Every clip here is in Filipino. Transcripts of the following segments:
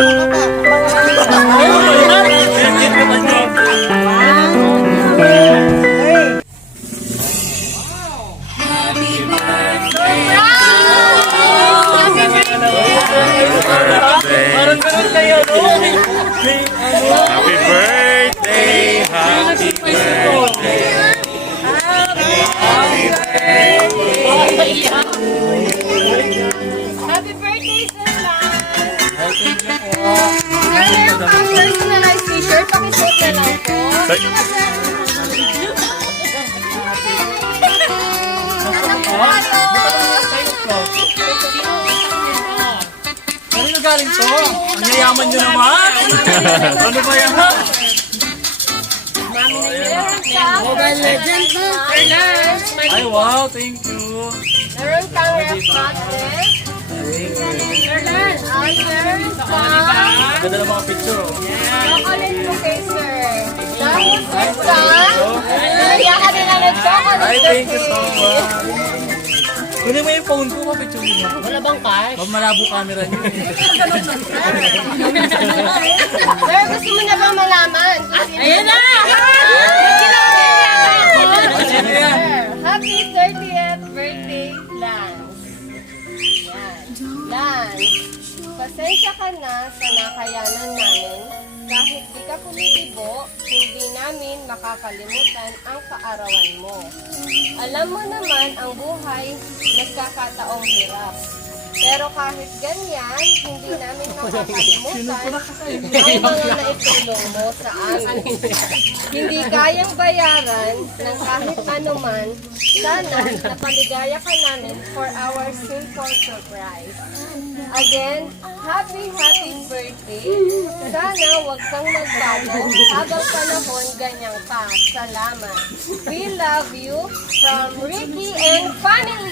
Happy birthday, happy birthday. Happy birthday, Sir Lan! Meron kang personalized t-shirt, pakisuot na lang po. Ano galing to? Ang yayaman nyo naman! Ano ba yan? Mobile Legend mo! Ay, wow! Thank you! Meron kang ref boxes. Ay, meron kang Ganda ng mga picture, oh. chocolate bouquet, sir. Tapos iyakan nila ng chocolate Ay, thank you so bouquet. much! Kunin mo yung phone ko, mapicture mo. Wala bang cash? Malabo camera niyo. Sir, gusto mo na ba malaman? Ayan na! Sino yan? Happy 30th birthday, Lance. Yan. Lance, pasensya ka na sa nakayanan namin. Kahit di ka kumikibo, hindi namin makakalimutan ang kaarawan mo. Alam mo naman ang buhay, nagkakataong hirap. Pero kahit ganyan, hindi namin makakalimutan ang mga naitulong mo sa amin. Hindi kayang bayaran ng kahit anuman. Sana napaligaya ka namin for our simple surprise. Again, happy birthday. Sana wag kang magbago habang panahon ganyan pa. Salamat. We love you from Ricky and Family.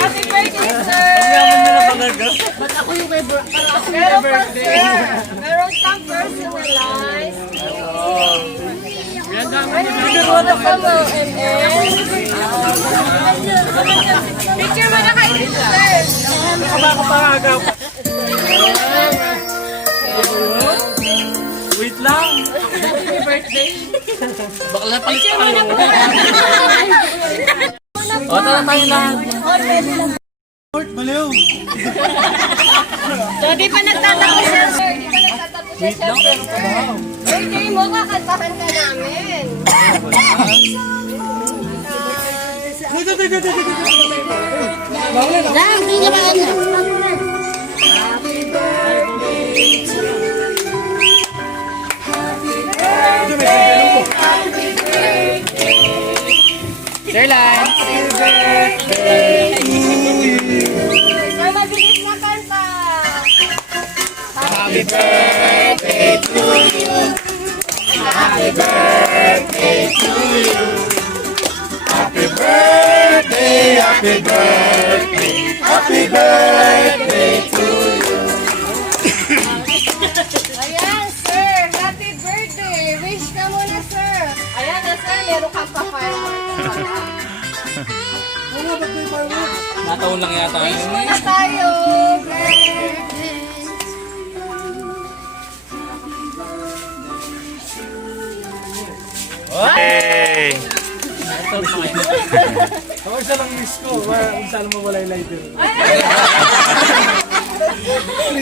Happy birthday, sir! Yaman nyo na talaga. Ba't ako yung may Meron pa, sir. Meron kang personalized. Meron ka mga ML. Picture mo na kayo, sir. Nakapakapagaw. Wait lang. happy birthday? Baka lang palit tayo. O, tara tayo lahat. Baliw. So, di pa nagtatapos siya, sir. Di pa nagtatapos siya, sir. Birthday mo, kakantahan ka namin. Lang, hindi niya maano. Sir Lan. Sir, mabilis na kanta. Happy birthday to you. Happy birthday to you. Happy birthday, happy birthday, happy birthday to you. Ayan, sir. Happy birthday. Wish ka muna, sir. Ayan na, sir. Meron kang pa-firework. Nataon lang yata Wish yun. muna tayo. Hey! Ako isa lang miss ko. Kung saan mo wala yung lighter.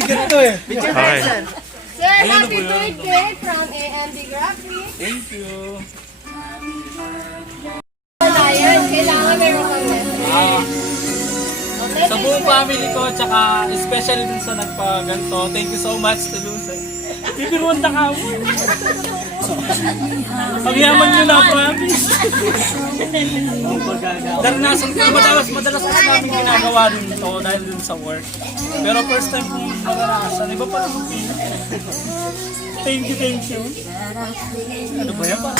Ganito eh. Okay. Sir, happy birthday from AMD Graphics. Thank you. Wala yan. Kailangan meron kang message. Sa buong family ko, tsaka especially dun sa nagpaganto, thank you so much to Lucy. Pipiruan na ka mo. Pagyaman nyo na, promise. Daranasan ko, madalas kasi namin ginagawa din ito dahil dun sa work. Pero first time kong maranasan, iba pa naman. Thank you. Ano ba yan ba?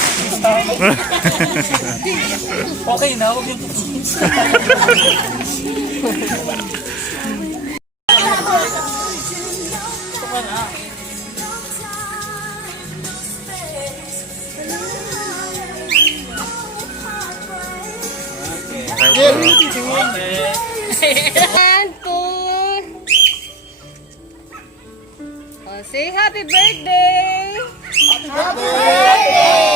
Okay na, huwag yung ito ka na. And two. Say happy birthday! Happy birthday!